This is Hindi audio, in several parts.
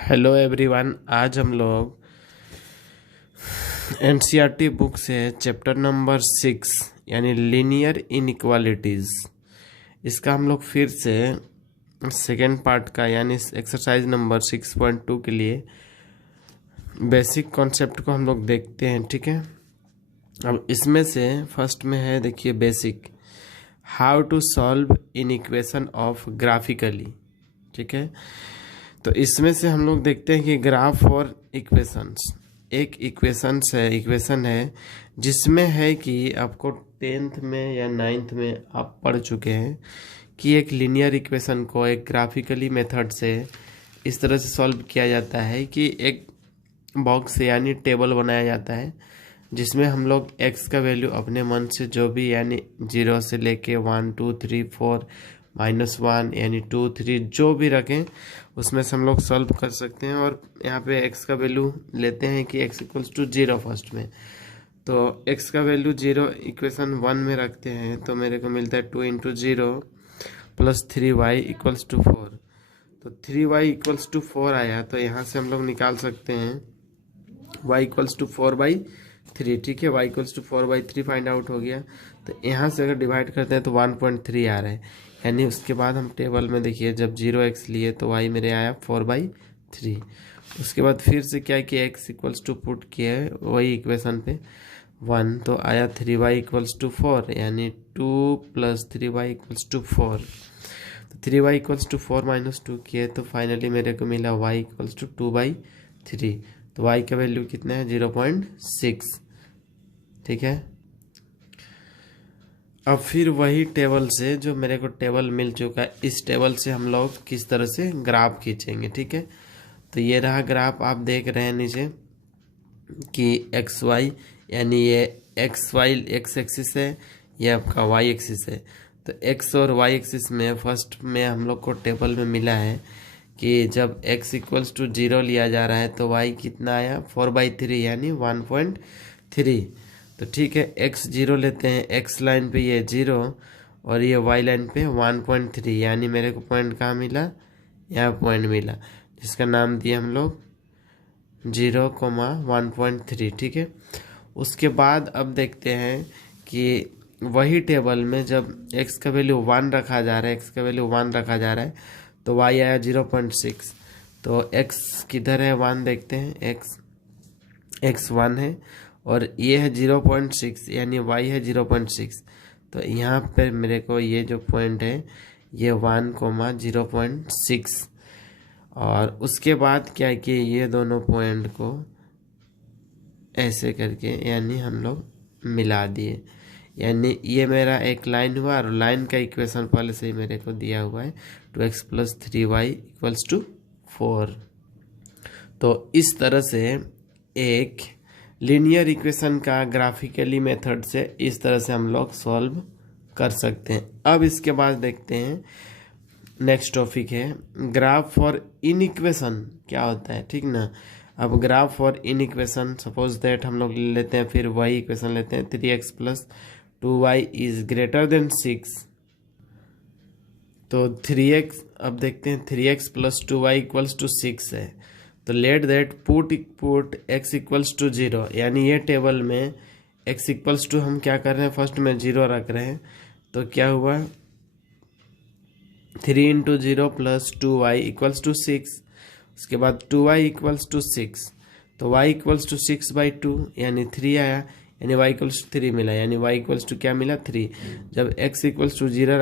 Hello everyone. आज हम लोग एनसीईआरटी बुक से चैप्टर नंबर 6 यानी लीनियर इनइक्वालिटीज़, इसका हम लोग फिर से सेकेंड पार्ट का यानी एक्सरसाइज नंबर 6.2 के लिए बेसिक कॉन्सेप्ट को हम लोग देखते हैं। ठीक है, अब इसमें से फर्स्ट में है, देखिए basic, how to solve inequation of graphically. ठीक है, तो इसमें से हम लोग देखते हैं कि ग्राफ और इक्वेशंस, एक इक्वेशन है जिसमें है कि आपको 10th में या 9th में आप पढ़ चुके हैं कि एक लीनियर इक्वेशन को एक ग्राफिकली मेथड से इस तरह से सॉल्व किया जाता है कि एक बॉक्स यानी टेबल बनाया जाता है जिसमें हम लोग x का वैल्यू अपने मन से जो भी यानी 0 से लेके 1 2 3 4 -1 यानी 2 3 जो भी रखें उसमें से हम लोग सॉल्व कर सकते हैं। और यहाँ पे x का वैल्यू लेते हैं कि x इक्वल्स टू 0 फर्स्ट में, तो x का वैल्यू 0 इक्वेशन 1 में रखते हैं तो मेरे को मिलता है 2 × 0 + 3y इक्वल्स टू 4। तो 3y इक्वल्स टू 4 आया, तो यहाँ से हम लोग निकाल सकते हैं y इक्वल्स टू 4/3। ठीक है, y equals to 4/3 find out हो गया। तो यहाँ से अगर डिवाइड करते हैं तो 1.3 आ रहा है, यानी उसके बाद हम टेबल में देखिए जब 0x लिए तो y मेरे आया 4/3। उसके बाद फिर से क्या कि x इक्वल्स टू पुट किया है वही इक्वेशन पे 1, तो आया 3y इक्वल्स टू 4 यानी 2 + 3y इक्वल्स टू 4। तो 3y इक्वल्स टू 4 - 2 किए तो फाइनली मेरे को मिला y इक्वल्स टू 2/3। तो y का वैल्यू कितना है 0.6। ठीक है, अब फिर वही टेबल से जो मेरे को टेबल मिल चुका है, इस टेबल से हम लोग किस तरह से ग्राफ खींचेंगे। ठीक है, तो ये रहा ग्राफ, आप देख रहे हैं नीचे कि एक्स वाई यानी ये एक्स एक्सिस है, ये आपका वाई एक्सिस है। तो एक्स और वाई एक्सिस में फर्स्ट में हम लोग को टेबल में मिला है कि जब x इक्वल्स टू 0 लिया जा रहा है तो y कितना आया 4/3 यानी 1.3। तो ठीक है, x 0 लेते हैं, x लाइन पे ये 0 और ये y लाइन पे 1.3 यानी मेरे को पॉइंट कहाँ मिला, यहाँ पॉइंट मिला जिसका नाम दिया हम लोग 0,1.3। ठीक है, उसके बाद अब देखते हैं कि वही टेबल में जब x का वैल्यू 1 रखा जा रहा है, x का वैल्यू 1 रखा जा रहा है तो y आया 0.6। तो x किधर है 1 देखते हैं, x 1 है और ये है 0.6 यानी y है 0.6। तो यहाँ पर मेरे को ये जो पॉइंट है ये 1,0.6 और उसके बाद क्या कि ये दोनों पॉइंट को ऐसे करके यानी हम लोग मिला दिए, यानी ये मेरा एक लाइन हुआ और लाइन का इक्वेशन पहले से ही मेरे को दिया हुआ है 2x + 3y इक्वल्स टू 4। तो इस तरह से एक लीनियर इक्वेशन का ग्राफिकली मेथड से इस तरह से हम लोग सॉल्व कर सकते हैं। अब इसके बाद देखते हैं नेक्स्ट टॉपिक है ग्राफ फॉर इनइक्वेशन क्या होता है। ठीक ना, अब graph for inequation suppose that हम लोग लेते हैं, फिर वही इक्वेशन लेते हैं 3x + 2y is greater than 6। तो 3x, अब देखते हैं 3x + 2y इक्वल्स टू 6 है, तो let that put x equals to 0 यानी ये टेबल में x इक्वल्स टू हम क्या कर रहे हैं, फर्स्ट में 0 रख रहे हैं। तो क्या हुआ 3 × 0 + 2y इक्वल्स टू 6। उसके बाद 2y इक्वल्स टू 6, तो y इक्वल्स टू 6/2 यानी 3 आया, यानी y इक्वल्स टू 3 मिला, यानी y इक्वल्स टू क्या मिला 3। जब x इक्वल्स टू 0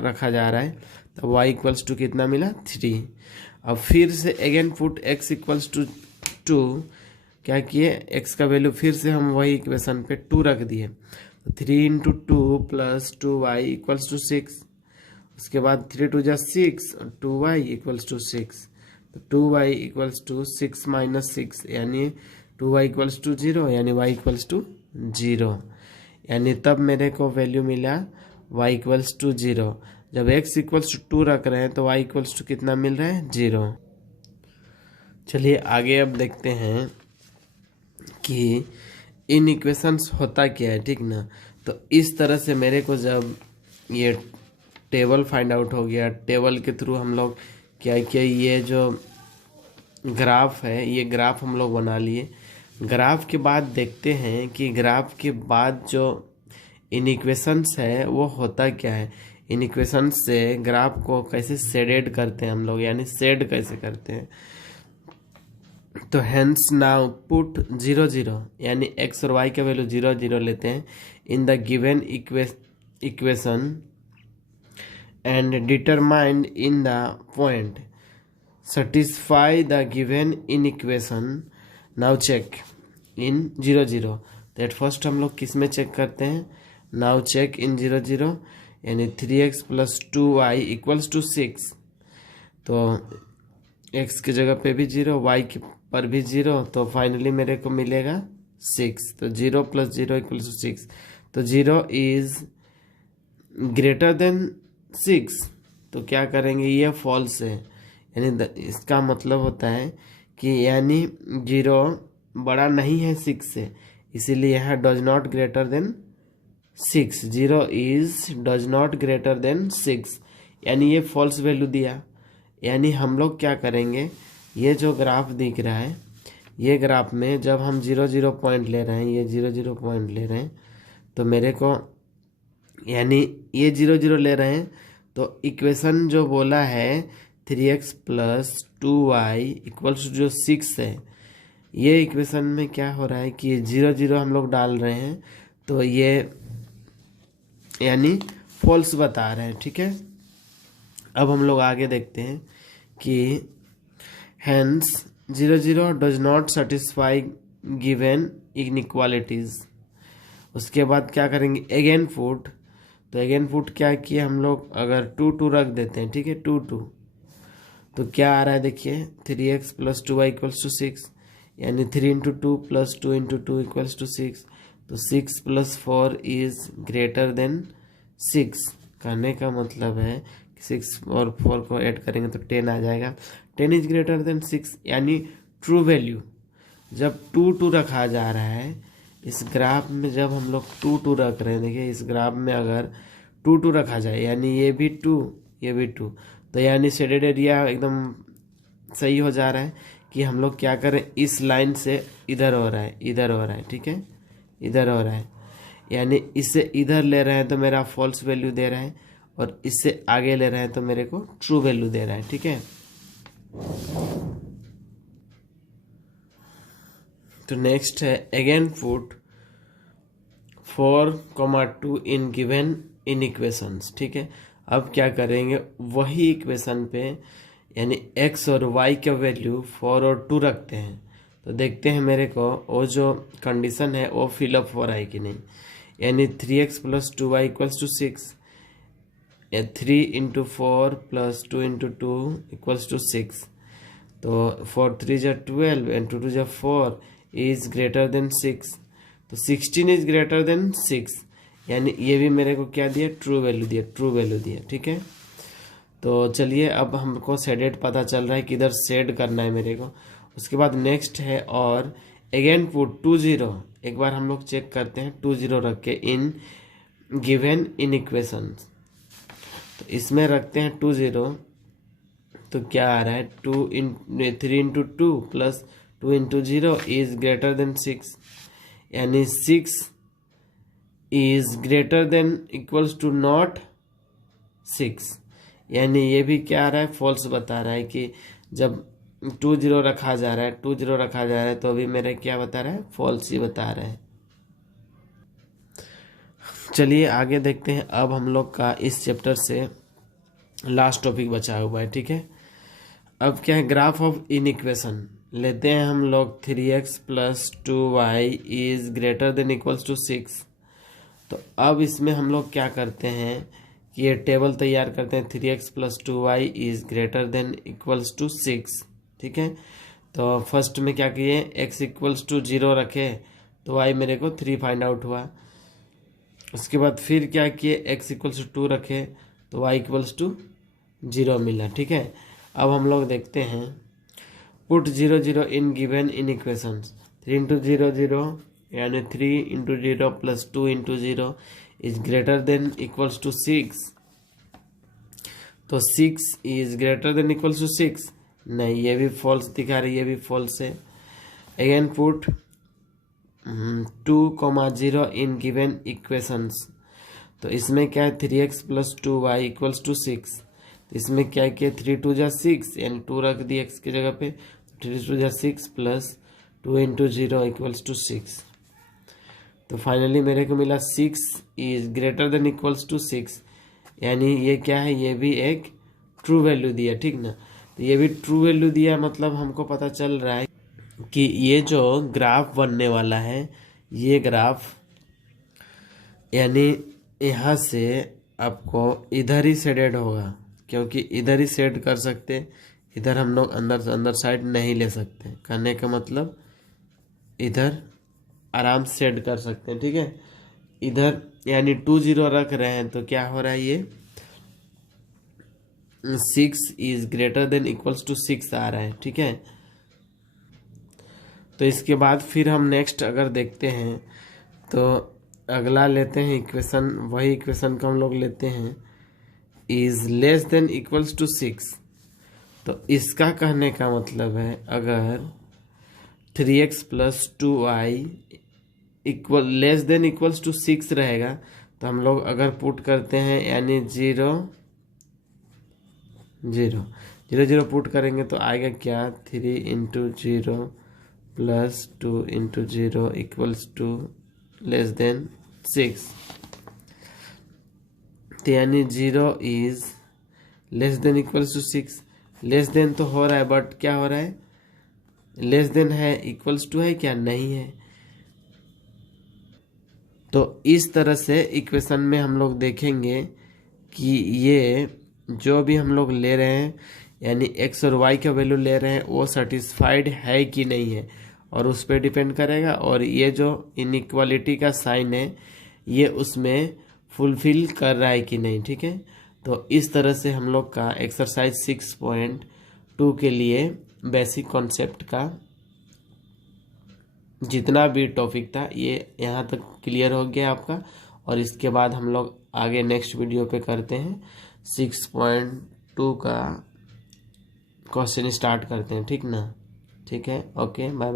रखा जा रहा है तो y इक्वल्स टू कितना मिला 3। अब फिर से again put x equals to 2, क्या किए x का वैल्यू फिर से हम वही इक्वेशन पे 2 रख दिए, तो 3 × 2 + 2y इक्वल्स टू 6। उसके बाद 3 × 2 = 6 और 2y इक्वल्स टू 6, तो 2y इक्वल्स टू 6 - 6 यानी 2y इक्वल्स टू 0 यानी y इक्वल्स टू 0, यानी तब मेरे को वैल्यू मिला y इक्वल्स टू 0। जब x इक्वल्स टू 2 रख रहे हैं तो y इक्वल्स टू कितना मिल रहा है 0। चलिए आगे अब देखते हैं कि इन इक्वेशंस होता क्या है। ठीक ना, तो इस तरह से मेरे को जब ये टेबल फाइंड आउट हो गया, टेबल के थ्रू हम लोग क्या किया, ये जो ग्राफ है, ये ग्राफ हम लोग बना लिए। ग्राफ के बाद देखते हैं कि ग्राफ के बाद जो इनइक्वेशंस है वो होता क्या है। इनइक्वेशंस से ग्राफ को कैसे शेडेड करते हैं हम लोग, यानी शेड कैसे करते हैं। तो हेंस नाउ पुट 0 0 यानी x और y का वैल्यू 0 0 लेते हैं in the given equation and determined in the point satisfy the given in equation. Now check in 0 0. तो एट फर्स्ट हम लोग किस में चेक करते हैं, नाउ चेक इन 0 0 यानी 3x plus 2y equals to 6। तो x की जगह पे भी 0, y के पर भी 0, तो फाइनली मेरे को मिलेगा 6। तो 0 प्लस 0 इक्वल्स टू 6। तो 0 इज ग्रेटर देन 6। तो क्या करेंगे, ये फॉल्स है, यानी इसका मतलब होता है कि यानी 0 बड़ा नहीं है 6 से, इसीलिए यहाँ does not greater than 6। 0 is does not greater than 6, यानी ये फॉल्स वैल्यू दिया। यानी हम लोग क्या करेंगे, ये जो ग्राफ दिख रहा है, ये ग्राफ में जब हम 0 0 पॉइंट ले रहे हैं, ये 0 0 पॉइंट ले रहे हैं, तो मेरे को यानी ये 0 0 ले रहे हैं, तो इक्वेशन जो बोला है 3x plus 2y equals to जो 6 है, ये इक्वेशन में क्या हो रहा है कि 0 0 हम लोग डाल रहे हैं, तो ये यानी फॉल्स बता रहे हैं। ठीक है, अब हम लोग आगे देखते हैं कि hence 0 0 does not satisfy given inequalities. उसके बाद क्या करेंगे, अगेन फुट। तो अगेन फुट क्या किए हम लोग, अगर 2 2 रख देते हैं, ठीक है 2 2, तो क्या आ रहा है देखिए 3x plus 2y equals to 6, यानी 3 into 2 plus 2 into 2 equals to 6। तो 6 प्लस 4 इज ग्रेटर देन 6। कहने का मतलब है कि 6 और 4 को ऐड करेंगे तो 10 आ जाएगा। 10 इज ग्रेटर देन 6, यानी ट्रू वैल्यू जब 2 2 रखा जा रहा है इस ग्राफ में, जब हम लोग 2 2 रख रहे हैं, देखिए इस ग्राफ में अगर 2 2 रखा जाए, यानी ये भी 2 ये भी 2, तो यानी शेडेड एरिया एकदम सही हो जा रहा है कि हम लोग क्या करें, इस लाइन से इधर हो रहा है, इधर हो रहा है, ठीक है इधर हो रहा है, यानी इससे इधर ले रहे हैं तो मेरा फॉल्स वैल्यू दे रहा है, और इससे आगे ले रहे हैं तो मेरे को ट्रू वैल्यू दे रहा है। ठीक है, तो नेक्स्ट है अगेन पुट 4,2 इन गिवन इन इक्वेशंस। ठीक है, अब क्या करेंगे, वही इक्वेशन पे यानी x और y का वैल्यू 4 और 2 रखते हैं, तो देखते हैं मेरे को वो जो कंडीशन है वो फिलअप हो रहा है कि नहीं। यानी 3x plus 2y equals to 6, 3 into 4 plus 2 into 2 equals to 6। तो 4 3 जा 12 एंड 2 2 जा 4 इज ग्रेटर देन 6। तो 16 इज ग्रेटर देन 6, यानी ये भी मेरे को क्या दिया, ट्रू वैल्यू दिया, ट्रू वैल्यू दिया। ठीक है, तो चलिए अब हमको शेडेड पता चल रहा है कि इधर शेड करना है मेरे को। उसके बाद नेक्स्ट है और अगेन पुट 2 0, एक बार हम लोग चेक करते हैं 2 0 रख के इन गिवन इन इक्वेशन। तो इसमें रखते हैं 2 0, तो क्या आ रहा है 3 into 2 plus 2 into 0 is greater than 6, यानी 6 is greater than equals to not 6, यानी ये भी क्या आ रहा है, फॉल्स बता रहा है कि जब 2 0 रखा जा रहा है, 2 0 रखा जा रहा है, तो अभी मेरा क्या बता रहा है, फॉल्स ही बता रहा है। चलिए आगे देखते हैं। अब हम लोग का इस चैप्टर से लास्ट टॉपिक बचा हुआ है। ठीक है, अब क्या है, ग्राफ ऑफ इनइक्वेशन लेते हैं हम लोग। 3x plus 2y is greater than equals to 6। तो अब इसमें हम लोग क्या करते हैं कि ये टेबल तैयार करते हैं, 3x plus 2y is greater than equals to 6। ठीक है, तो फर्स्ट में क्या किए, x इक्वल्स टू 0 रखे तो y मेरे को 3 फाइंड आउट हुआ। उसके बाद फिर क्या किए, x इक्वल्स टू 2 रखे तो y इक्वल्स टू 0 मिला। ठीक है, अब हम लोग देखते हैं put 0 0 in given inequations. 3 into 0 0 यानी 3 into 0 plus 2 into 0 is greater than equals to 6। तो 6 is greater than equals to 6, नहीं, ये भी फॉल्स दिखा रही है, ये भी फॉल्स है। Again put 2,0 in given equations. तो इसमें क्या है 3x plus 2y equals to 6। तो इसमें क्या किया 3 2 जा 6 यानी 2 रख दिया x की जगह पे, 3 2 जा 6 प्लस 2 इंटू 0 इक्वल्स टू 6। तो फाइनली मेरे को मिला 6 is greater than equals to 6, यानी ये क्या है, ये भी एक ट्रू वैल्यू दिया, ठीक ना। तो ये भी ट्रू वैल्यू दिया, मतलब हमको पता चल रहा है कि ये जो ग्राफ बनने वाला है, ये ग्राफ यानी यहाँ से आपको इधर ही शेडेड होगा, क्योंकि इधर ही शेड कर सकते, इधर हम लोग अंदर से अंदर साइड नहीं ले सकते। करने का मतलब इधर आराम से शेड कर सकते हैं, ठीक है। इधर यानी 2 0 रख रहे हैं तो क्या हो रहा है, ये 6 is greater than equals to 6 आ रहा है, ठीक है। तो इसके बाद फिर हम नेक्स्ट अगर देखते हैं तो अगला लेते हैं इक्वेशन, वही इक्वेशन को हम लोग लेते हैं is less than equals to 6। तो इसका कहने का मतलब है अगर 3x plus 2y equal less than equals to 6 रहेगा, तो हम लोग अगर पुट करते हैं यानी 0 0 0 0 पुट करेंगे तो आएगा क्या 3 into 0 plus 2 into 0 equals to less than 6। तो यानी 0 is less than equals to 6। Less than तो हो रहा है, बट क्या हो रहा है, लेस देन है, इक्वल्स टू है क्या, नहीं है। तो इस तरह से इक्वेशन में हम लोग देखेंगे कि ये जो भी हम लोग ले रहे हैं यानी x और y का वैल्यू ले रहे हैं वो सेटिस्फाइड है कि नहीं है, और उस पर डिपेंड करेगा। और ये जो इनइक्वालिटी का साइन है ये उसमें फुलफिल कर रहा है कि नहीं, ठीक है। तो इस तरह से हम लोग का एक्सरसाइज 6.2 के लिए बेसिक कॉन्सेप्ट का जितना भी टॉपिक था ये यहाँ तक क्लियर हो गया आपका। और इसके बाद हम लोग आगे नेक्स्ट वीडियो पे करते हैं 6.2 का क्वेश्चन स्टार्ट करते हैं, ठीक ना। ठीक है, ओके, बाय।